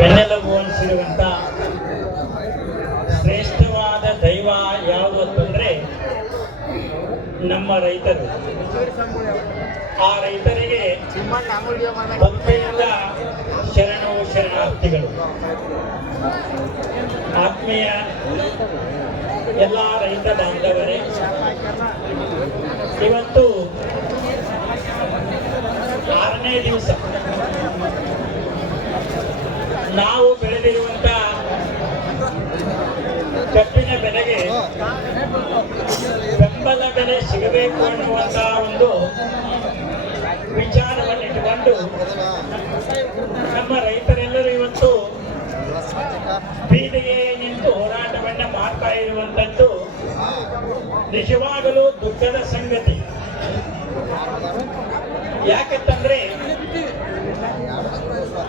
ಬೆನ್ನೆಲುಬು ಅನಿಸಿರುವಂತ ಶ್ರೇಷ್ಠವಾದ ದೈವ ಯಾವುದು ಅಂತಂದ್ರೆ ನಮ್ಮ ರೈತರು. ಆ ರೈತರಿಗೆ ಭಕ್ತಿಯಿಂದ ಶರಣು ಶರಣಾರ್ಥಿಗಳು. ಆತ್ಮೀಯ ಎಲ್ಲ ರೈತ ಬಾಂಧವರೇ, ಇವತ್ತು ಆರನೇ ದಿವಸ. ನಾವು ಬೆಳೆದಿರುವಂತ ಕಬ್ಬಿನ ಬೆಲೆಗೆ ಬೆಂಬಲ ಬೆಲೆ ಸಿಗಬೇಕು ಅನ್ನುವಂತ ಒಂದು ವಿಚಾರವನ್ನಿಟ್ಟುಕೊಂಡು ನಮ್ಮ ರೈತರೆಲ್ಲರೂ ಇವತ್ತು ಬೀದಿಗೆ ನಿಂತು ಹೋರಾಟವನ್ನ ಮಾಡ್ತಾ ಇರುವಂತದ್ದು ನಿಜವಾಗಲೂ ದುಃಖದ ಸಂಗತಿ. ಯಾಕಂತಂದ್ರೆ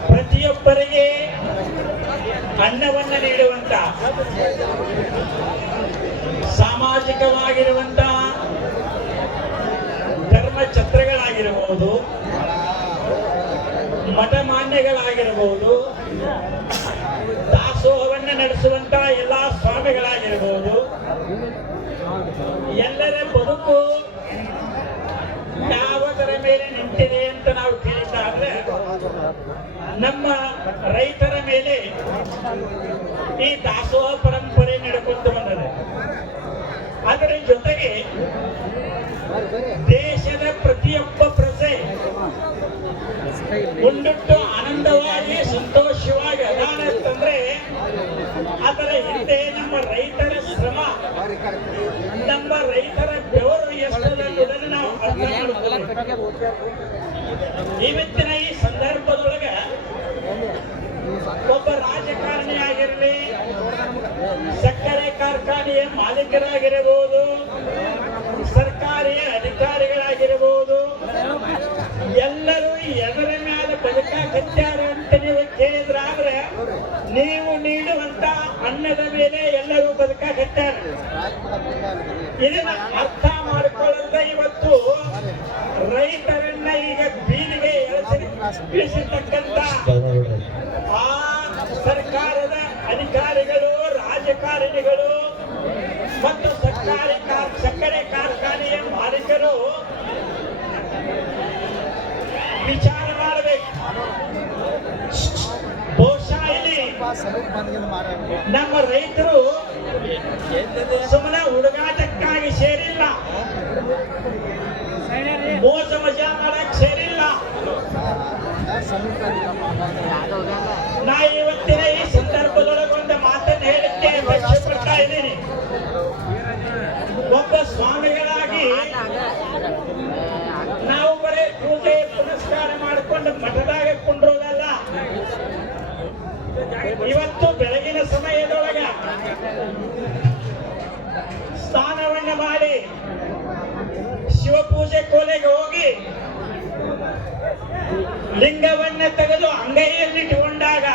ಪ್ರತಿಯೊಬ್ಬರಿಗೆ ಅನ್ನವನ್ನು ನೀಡುವಂತ ಸಾಮಾಜಿಕವಾಗಿರುವಂತ ಧರ್ಮ ಛತ್ರಗಳಾಗಿರಬಹುದು ಮಠಮಾನ್ಯಗಳಾಗಿರಬಹುದು ದಾಸೋಹವನ್ನು ನಡೆಸುವಂತ ಎಲ್ಲ ಸ್ವಾಮಿಗಳಾಗಿರಬಹುದು. ಎಲ್ಲರ ಬದುಕು ನಮ್ಮ ರೈತರ ಮೇಲೆ ಈ ದಾಸೋಹ ಪರಂಪರೆ ನಡೆಕೊಂಡು ಬಂದಿದೆ. ಅದರ ಜೊತೆಗೆ ದೇಶದ ಪ್ರತಿಯೊಬ್ಬ ಪ್ರಜೆ ಮುಂದಿಟ್ಟು ಆನಂದವಾಗಿ, ಸಂತೋಷವಾಗಿ ಅದಾನ ಅಂತಂದ್ರೆ ಅದರ ಹಿಂದೆ ನಮ್ಮ ರೈತರ ಶ್ರಮ, ನಮ್ಮ ರೈತರ ಕಾರ್ಖಾನೆಯ ಮಾಲೀಕರಾಗಿರಬಹುದು ಸರ್ಕಾರಿ ಅಧಿಕಾರಿಗಳಾಗಿರಬಹುದು, ಎಲ್ಲರೂ ಎದರ ಮೇಲೆ ಬದುಕಾಕತ್ಯಾರ ಅಂತ ನೀವು ಕೇಳಿದ್ರಾದ್ರೆ ನೀವು ನೀಡುವಂತ ಅನ್ನದ ಮೇಲೆ ಎಲ್ಲರೂ ಬದುಕಾಕತ್ಯಾರ ಇದನ್ನ ಅರ್ಥ ಮಾಡಿಕೊಳ್ಳದ ಇವತ್ತು ರೈತರನ್ನ ಈಗ ಬೀದಿಗೆ ಎಳೆಸಿ ಬೀಳಿಸಿರ್ತಕ್ಕಂಥ ಆ ಸರ್ಕಾರದ ಅಧಿಕಾರಿಗಳು, ರಾಜಕಾರಣಿಗಳು ಸಕ್ಕರೆ ಕಾರ್ಖಾನೆಯ ಮಾಲೀಕರು ವಿಚಾರ ಮಾಡಬೇಕು. ಬಹುಶಃ ಇಲ್ಲಿ ನಮ್ಮ ರೈತರು ಸುಮ್ಮನೆ ಹುಡುಗಾಟಕ್ಕಾಗಿ ಸೇರಿಲ್ಲ. ಮೋಸ ಮಜಾ ಮಾಡಕ್ ಸೇರಿಲ್ಲ. ನಾ ಸ್ವಾಮಿಗಳಾಗಿ ನಾವು ಬರೀ ಪೂಜೆ ಪುನಸ್ಕಾರ ಮಾಡಿಕೊಂಡು ಮಠದಾಗ ಕೊಂಡ್ರೋದಲ್ಲ. ಇವತ್ತು ಬೆಳಗಿನ ಸಮಯದೊಳಗ ಸ್ನಾನವನ್ನು ಮಾಡಿ ಶಿವಪೂಜೆ ಕೋಲೆಗೆ ಹೋಗಿ ಲಿಂಗವನ್ನ ತೆಗೆದು ಅಂಗೈಯಲ್ಲಿಟ್ಟುಕೊಂಡಾಗ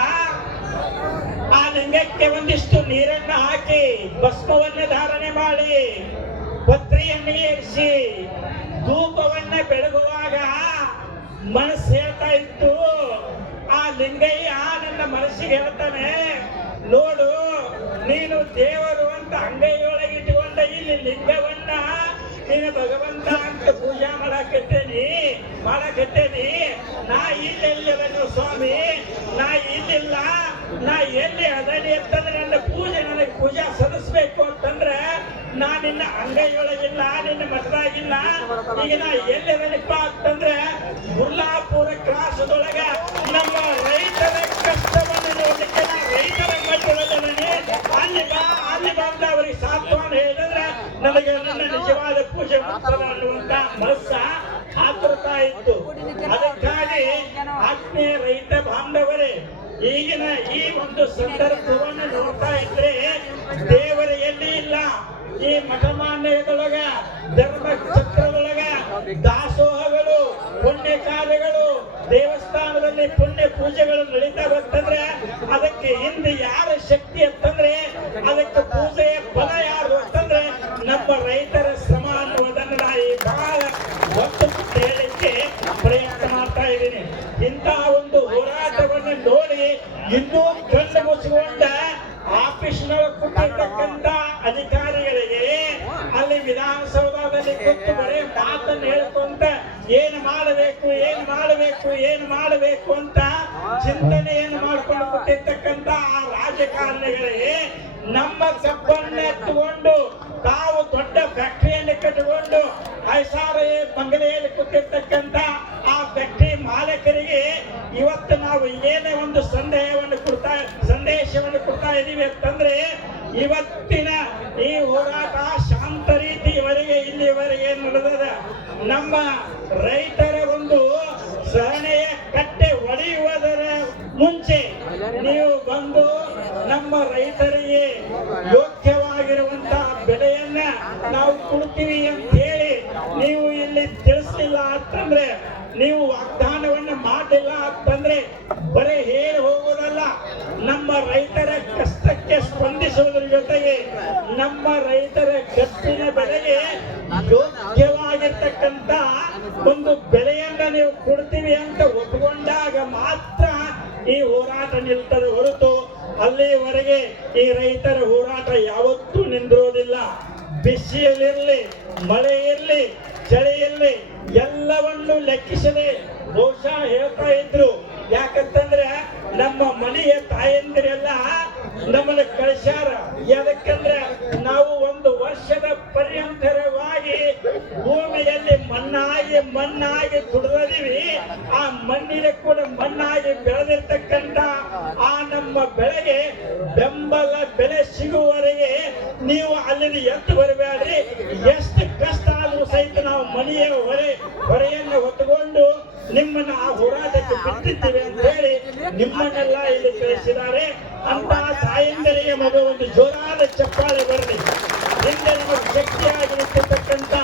ಆ ಲಿಂಗಕ್ಕೆ ಒಂದಿಷ್ಟು ನೀರನ್ನ ಹಾಕಿ ಭಸ್ಮವನ್ನ ಧಾರಣೆ ಮಾಡಿ ಪತ್ರಿಯನ್ನ ಏರಿಸಿ ಧೂಪವನ್ನ ಬೆಳಗುವಾಗ ಮನಸ್ಸು ಹೇಳ್ತಾ ಇತ್ತು, ಆ ಲಿಂಗಯ್ಯ ನನ್ನ ಮನಸ್ಸಿಗೆ ಹೇಳ್ತಾನೆ, ನೋಡು, ನೀನು ದೇವರು ಅಂತ ಅಂಗೈಯೊಳಗೆ ಇಟ್ಟುಕೊಂಡ ಇಲ್ಲಿ ಲಿಂಗವನ್ನ ನೀನು ಭಗವಂತ ಅಂತ ಪೂಜಾ ಮಾಡಕತ್ತೇನಿ ಮಾಡಕತ್ತೇನಿ. ನಾ ಇಲ್ಲೆಲ್ಲವನು ಸ್ವಾಮಿ, ನಾ ಇಲ್ಲಿಲ್ಲ, ನಾ ಎಲ್ಲಿ ಅದನಿ ಅಂತಂದ್ರೆ ನನ್ನ ಪೂಜೆ ನನಗೆ ಪೂಜಾ ಸಲ್ಲಿಸ್ಬೇಕು ಅಂತಂದ್ರೆ ನಾ ನಿನ್ನ ಅಂಗೈಯೊಳಗಿಲ್ಲ, ನಿನ್ನ ಮಠದಾಗಿಲ್ಲ ಈಗ ನಾ ಎಲ್ಲಿರಲಿಪ್ಪ ಅಂತಂದ್ರೆ ಮುರ್ಲಾಪುರ ಕ್ರಾಸದೊಳಗ ನಮ್ಮ ರೈತರ ಕಷ್ಟವನ್ನು ನೋಡ್ಲಿಕ್ಕೆ ನಾ ರೈತರ ಮಟ್ಟದಲ್ಲಿ ಅಲ್ಲಿ ಬಾ, ಅಲ್ಲಿ ಬಂದ ಅವರಿಗೆ ಸಾತ್ವಾನ ಹೇಳಿದ್ರೆ ನನಗೆ ನನ್ನ ನಿಜವಾದ ಪೂಜೆ ಮಾಡ್ತಾರೆ ಅನ್ನುವಂತ ಮನಸ್ಸ ಆತುರತಾ ಇತ್ತು. ಅದಕ್ಕಾಗಿ ಆತ್ಮೀಯ ರೈತ ಬಾಂಧವರೇ, ಈಗಿನ ಈ ಒಂದು ಸಂದರ್ಭವನ್ನು ನೋಡ್ತಾ ಇದ್ರೆ ದೇವರ ಎಲ್ಲಿ ಇಲ್ಲ? ಈ ಮಠಮಾನ್ಯದೊಳಗ ಧರ್ಮ ಚಕ್ರದೊಳಗ ದಾಸೋಹಗಳು ಪುಣ್ಯ ಕಾರ್ಯಗಳು ದೇವಸ್ಥಾನದಲ್ಲಿ ಪುಣ್ಯ ಪೂಜೆಗಳು ನಡೀತಾ ಬರ್ತಂದ್ರೆ ಅದಕ್ಕೆ ಹಿಂದೆ ಯಾರ ಶಕ್ತಿ ಅಂತಂದ್ರೆ, ಅದಕ್ಕೆ ಪೂಜೆಯ ಫಲ ಯಾರು ಅಂತಂದ್ರೆ, ನಮ್ಮ ರೈತರ ಶ್ರಮ ಅನ್ನುವುದನ್ನ ನಾ ಈ ಬಹಳ ಒತ್ತು ಹೇಳಲಿಕ್ಕೆ ಪ್ರಯತ್ನ ಮಾಡ್ತಾ ಇದ್ದೀನಿ. ಇಂತಹ ಒಂದು ಹೋರಾಟವನ್ನು ನೋಡಿ ಇನ್ನೂ ಕಣ್ಣು ಮುಚ್ಚಿಕೊಂಡ ಆಫೀಸ್ನೊಳಗೆ ಕೊಟ್ಟಿರ್ತಕ್ಕಂಥ ವಿಧಾನಸೌಧದಲ್ಲಿ ಕೂತು ಬರೀ ಮಾತನ್ನು ಹೇಳ್ಕೊಂತ ಏನು ಮಾಡಬೇಕು ಏನು ಮಾಡಬೇಕು ಏನು ಮಾಡಬೇಕು ಅಂತ ಚಿಂತನೆಯನ್ನು ಮಾಡ್ಕೊಂಡು ಕೊಟ್ಟಿರ್ತಕ್ಕಂತ ಆ ರಾಜಕಾರಣಿಗಳಿಗೆ ನಮ್ಮ ಕಬ್ಬನ್ನ ತಗೊಂಡು ತಾವು ದೊಡ್ಡ ಫ್ಯಾಕ್ಟರಿಯನ್ನು ಕಟ್ಟಿಕೊಂಡು ಐಸಾರ ಬಂಗಲೆಯಲ್ಲಿ ಕೂತಿರ್ತಕ್ಕಂತ ಆ ಫ್ಯಾಕ್ಟ್ರಿ ಮಾಲೀಕರಿಗೆ ಇವತ್ತು ನಾವು ಏನೇ ಒಂದು ಸಂದೇಹವನ್ನು ಕೊಡ್ತಾ, ಸಂದೇಶವನ್ನು ಕೊಡ್ತಾ ಇದೀವಿ ಅಂತಂದ್ರೆ ಇವತ್ತಿನ ನಮ್ಮ ರೈತರ ಒಂದು ಸರಣೆಯ ಕಟ್ಟೆ ಒಡೆಯುವುದರ ಮುಂಚೆ ನೀವು ಬಂದು ನಮ್ಮ ರೈತರಿಗೆ ಅಂತಂದ್ರೆ ನೀವು ವಾಗ್ದಾನವನ್ನ ಮಾಡಿಲ್ಲ ಅಂತಂದ್ರೆ ಬರೀ ಹೇಳಿ ಹೋಗೋದಲ್ಲ. ನಮ್ಮ ರೈತರ ಕಷ್ಟಕ್ಕೆ ಸ್ಪಂದಿಸುವುದರ ಜೊತೆಗೆ ನಮ್ಮ ರೈತರ ಕಷ್ಟಿನ ಬೆಲೆಗೆ ಯೋಗ್ಯವಾಗಿರ್ತಕ್ಕಂತ ಒಂದು ಬೆಲೆಯನ್ನ ನೀವು ಕೊಡ್ತೀವಿ ಅಂತ ಒಪ್ಪಿಕೊಂಡಾಗ ಮಾತ್ರ ಈ ಹೋರಾಟ ನಿಲ್ತದೆ ಹೊರತು ಅಲ್ಲಿವರೆಗೆ ಈ ರೈತರ ಹೋರಾಟ ಯಾವತ್ತೂ ನಿಂದಿರೋದಿಲ್ಲ. ಬಿಸಿಯಲ್ಲಿರಲಿ ಮಳೆ ಇರಲಿ ಚಳಿ ಎಲ್ಲವನ್ನು ಲೆಕ್ಕಿಸದೆ ಬಹುಶಃ ಹೇಳ್ತಾ ಇದ್ರು. ಯಾಕಂತಂದ್ರೆ ನಮ್ಮ ಮನೆಯ ತಾಯಂದಿರೆಲ್ಲ ನಮ್ಮನ್ನ ಕಳಿಸ್ಯಾರ. ಯಾಕಂದ್ರೆ ನಾವು ಒಂದು ವರ್ಷದ ಪರ್ಯಂತರವಾಗಿ ಭೂಮಿಯಲ್ಲಿ ಮಣ್ಣಾಗಿ ಮಣ್ಣಾಗಿ ದುಡಿದಿವಿ ಆ ಮಣ್ಣಿನ ಕೂಡ ಮಣ್ಣಾಗಿ ಬೆಳೆದಿರ್ತಕ್ಕಂಥ ಆ ನಮ್ಮ ಬೆಳೆಗೆ ಬೆಂಬಲ ಬೆಲೆ ಸಿಗುವವರೆಗೆ ನೀವು ಅಲ್ಲಿ ಎತ್ತು ಬರಬೇಡ್ರಿ. ಎಷ್ಟು ಕಷ್ಟ ಆದ್ರೂ ಸಹಿತ ನಾವು ಮನೆಯ ಹೊರೆ ಹೊರೆಯನ್ನು ಹೊತ್ತುಕೊಂಡು ನಿಮ್ಮನ್ನ ಆ ಹೋರಾಟಕ್ಕೆ ಬಿಟ್ಟಿದ್ದೇವೆ ಅಂತ ಹೇಳಿ ನಿಮ್ಮನ್ನೆಲ್ಲ ಇಲ್ಲಿ ಕಳಿಸಿದ್ದಾರೆ. ಅಂತ ತಾಯಂದರಿಗೆ ಮಗ ಒಂದು ಜೋರಾದ ಚಪ್ಪಾಳೆ ಬರಲಿ. ಹಿಂದೆ ನಮಗೆ ಶಕ್ತಿಯಾಗಿರತಕ್ಕಂತ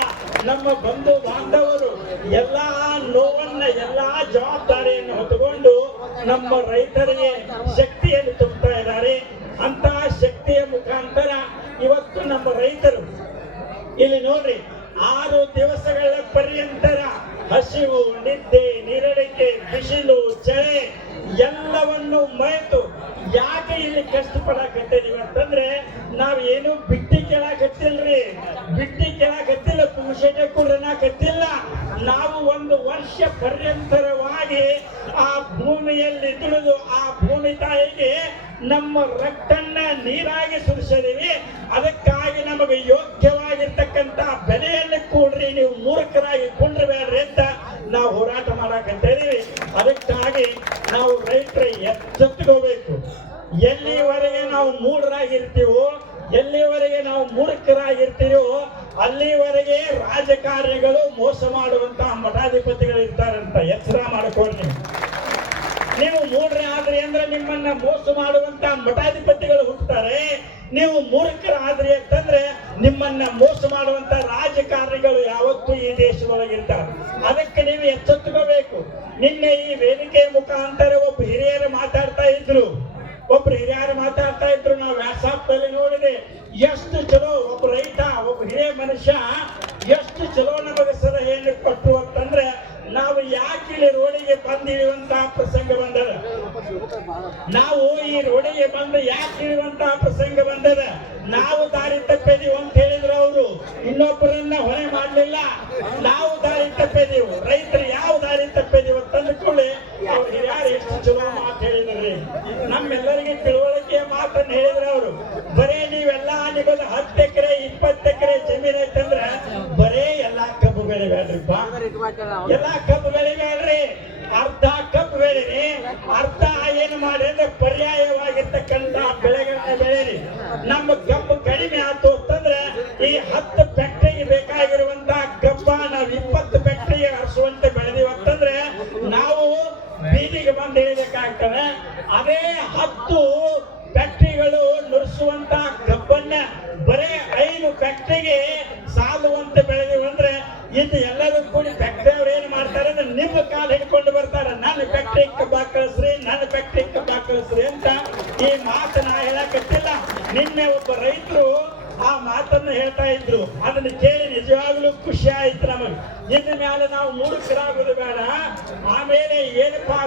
ನಮ್ಮ ಬಂಧು ಬಾಂಧವರು ಎಲ್ಲಾ ನೋವನ್ನ ಎಲ್ಲಾ ಜವಾಬ್ದಾರಿಯನ್ನು ಹೊತ್ತುಕೊಂಡು ನಮ್ಮ ರೈತರಿಗೆ ಶಕ್ತಿಯನ್ನು ತುಂಬುತ್ತಾ ಇದ್ದಾರೆ. ಅಂತಹ ಶಕ್ತಿಯ ಮುಖಾಂತರ ಇವತ್ತು ನಮ್ಮ ರೈತರು ಇಲ್ಲಿ ನೋಡ್ರಿ ಆರು ದಿವಸಗಳ ಪರ್ಯಂತರ ಹಸಿವು ನಿದ್ದೆ ನಿರಳಿಕೆ ಬಿಸಿಲು, ಚಳಿ ಎಲ್ಲವನ್ನು ಮರೆತು ಯಾಕೆ ಇಲ್ಲಿ ಕಷ್ಟಪಡಕತ್ತೀವಿ ಅಂತಂದ್ರೆ ನಾವ್ ಏನು ಬಿಟ್ಟಿ ಕೇಳಾಕತ್ತಿಲ್ರಿ? ಬಿಟ್ಟಿ ಕೇಳಾಕತ್ತಿಲ್ಲ ಕೂಡ ಕೂಡನಾಕತ್ತಿಲ್ಲ. ನಾವು ಒಂದು ವರ್ಷ ಪರ್ಯಂತರವಾಗಿ ಆ ಭೂಮಿಯಲ್ಲಿ ತಿಳಿದು ಆ ಭೂಮಿ ತಾಯಿಗೆ ನಮ್ಮ ರಕ್ತನ್ನ ನೀರಾಗಿ ಸುರಿಸಿದೀವಿ. ಅದಕ್ಕಾಗಿ ನಮಗೆ ಯೋಗ್ಯವಾಗಿರ್ತಕ್ಕಂತ ಬೆಲೆಯನ್ನು ಕೂಡ್ರಿ, ನೀವು ಮೂರ್ಖರಾಗಿ ಕೊಂಡ್ರಬೇಡ್ರಿ ಅಂತ ನಾವು ಹೋರಾಟ ಮಾಡಾಕಂತ ಅದಕ್ಕಾಗಿ ನಾವು ರೈತರ ಎಚ್ಚೆತ್ತುಕೋಬೇಕು ಎಲ್ಲಿವರೆಗೆ ನಾವು ಮೂಢರಾಗಿರ್ತೀವೋ ಎಲ್ಲಿವರೆಗೆ ನಾವು ಮೂರ್ಖರಾಗಿರ್ತೀವೋ ಅಲ್ಲಿವರೆಗೆ ರಾಜಕಾರಣಿಗಳು ಮೋಸ ಮಾಡುವಂತಹ ಮಠಾಧಿಪತಿಗಳು ಇರ್ತಾರಂತ ಎಚ್ಚರ ಮಾಡಿಕೊಳ್ಳಿ ನೀವು. ಮೂಡ್ರೆ ಆದ್ರಿ ಅಂದ್ರೆ ನಿಮ್ಮನ್ನ ಮೋಸ ಮಾಡುವಂತ ಮಠಾಧಿಪತಿಗಳು ಹುಟ್ಟುತ್ತಾರೆ ನೀವು ಮೂರ್ಖರಾದ್ರಿ ಅಂತಂದ್ರೆ ನಿಮ್ಮನ್ನ ಮೋಸ ಮಾಡುವಂತ ರಾಜಕಾರಣಿಗಳು ಯಾವತ್ತೂ ಈ ದೇಶದೊಳಗಿರ್ತಾರೆ. ಅದಕ್ಕೆ ನೀವು ಎಚ್ಚೆತ್ತುಕೋಬೇಕು. ನಿನ್ನೆ ಈ ವೇದಿಕೆ ಮುಖಾಂತರ ಒಬ್ಬ ಹಿರಿಯರು ಮಾತಾಡ್ತಾ ಇದ್ರು. ಒಬ್ರು ಹಿರಿಯರು ಮಾತಾಡ್ತಾ ಇದ್ರು, ನಾವು ವ್ಯಾಟ್ಸಾಪ್ದಲ್ಲಿ ನೋಡಿದೆ. ಎಷ್ಟು ಚಲೋ ಒಬ್ಬ ರೈತ, ಒಬ್ಬ ಹಿರಿಯ ಮನುಷ್ಯ, ಎಷ್ಟು ಚಲೋ ನಮಗೆ ಸಲಹೆಯನ್ನು ಕೊಟ್ಟರು ಅಂತಂದ್ರೆ ನಾವು ಯಾಕೆ ಇಲ್ಲಿ ರೋಡಿಗೆ ಅಂತ ಪ್ರಸಂಗ ಬಂದದ. ನಾವು ಈ ರೋಡಿಗೆ ಬಂದು ಯಾಕೆ ಇರುವಂತಹ ಪ್ರಸಂಗ ಬಂದದ? ನಾವು ದಾರಿ ತಪ್ಪಿದೀವಿ ಅಂತ ಹೇಳಿದ್ರು ಅವರು. ಇನ್ನೊಬ್ಬರನ್ನ ಹೊಣೆ ಮಾಡಲಿಲ್ಲ. ನಾವು ದಾರಿ ತಪ್ಪಿದೀವಿ. ರೈತರು ಯಾವ ದಾರಿ ತಪ್ಪಿದೀವಿ ಅಂತ ಅಂದ್ಕೊಳ್ಳಿ ಅವ್ರು ಯಾರು ಎಷ್ಟು ಚಲೋ ಮಾತು ಹೇಳಿದ್ರಿ. ನಮ್ಮೆಲ್ಲರಿಗೆ ತಿಳುವಳಿಕೆಯ ಮಾತನ್ನು ಹೇಳಿದ್ರು ಅವರು. ಬರೇ ನೀವೆಲ್ಲ ನಿಮ್ಮದು ಹತ್ತು ಎಕರೆ ಇಪ್ಪತ್ತು ಎಕರೆ ಜಮೀನ್ ಐತಂದ್ರೆ ಬರೇ ಎಲ್ಲಾ ಕಬ್ಬು ಬೆಳಿಬೇಡ್ರಿಪ್ಪ ಎಲ್ಲಾ ಹತ್ತು ಫ್ಯಾಕ್ಟರಿಗೆ ಬೇಕಾಗಿರುವಂತಹ ಕಬ್ಬ ನಾವು ಇಪ್ಪತ್ತು ಫ್ಯಾಕ್ಟರಿಗೆ ಹರಿಸುವಂತೆ ಬೆಳೆದಿವ. ಅಂತಂದ್ರೆ ನಾವು ಬೀದಿಗೆ ಬಂದು ಇಳಿಬೇಕಾಗ್ತದೆ ಅದೇ ಹತ್ತು ಫ್ಯಾಕ್ಟರಿಗಳು ನುರಿಸುವಂತ ಕಬ್ಬನ್ನ ಬರೇ ಐದು ಫ್ಯಾಕ್ಟರಿಗೆ ಸಾಲುವಂತೆ ಬೆಳೆದಿವ. ಅಂದ್ರೆ ಇದು ಎಲ್ಲರೂ ಕೂಡಿ ಫ್ಯಾಕ್ಟರಿ ಅವ್ರು ಏನ್ ಮಾಡ್ತಾರೆ ಅಂದ್ರೆ ನಿಮ್ಮ ಕಾಲ ಹಿಡ್ಕೊಂಡು ಬರ್ತಾರೆ. ನನ್ನ ಫ್ಯಾಕ್ಟರಿ ಕಬ್ಬ ಕಳಿಸ್ರಿ ನನ್ನ ಫ್ಯಾಕ್ಟರಿ ಕಬ್ಬ ಕಳಿಸ್ರಿ ಅಂತ ಈ ಮಾತನ್ನ ಹೇಳಕತ್ತಿಲ್ಲ ಮಾತನ್ನ ಹೇಳ್ತಾ ಇದ್ರು. ಅದನ್ನ ಕೇಳಿ ನಿಜವಾಗ್ಲೂ ಖುಷಿ ಆಯ್ತು ನಮಗೆ. ಇನ್ನ ಮೇಲೆ ನಾವು ಮೂರ್ಖರಾಗೋದು ಬೇಡ. ಆಮೇಲೆ ಏನಪ್ಪಾ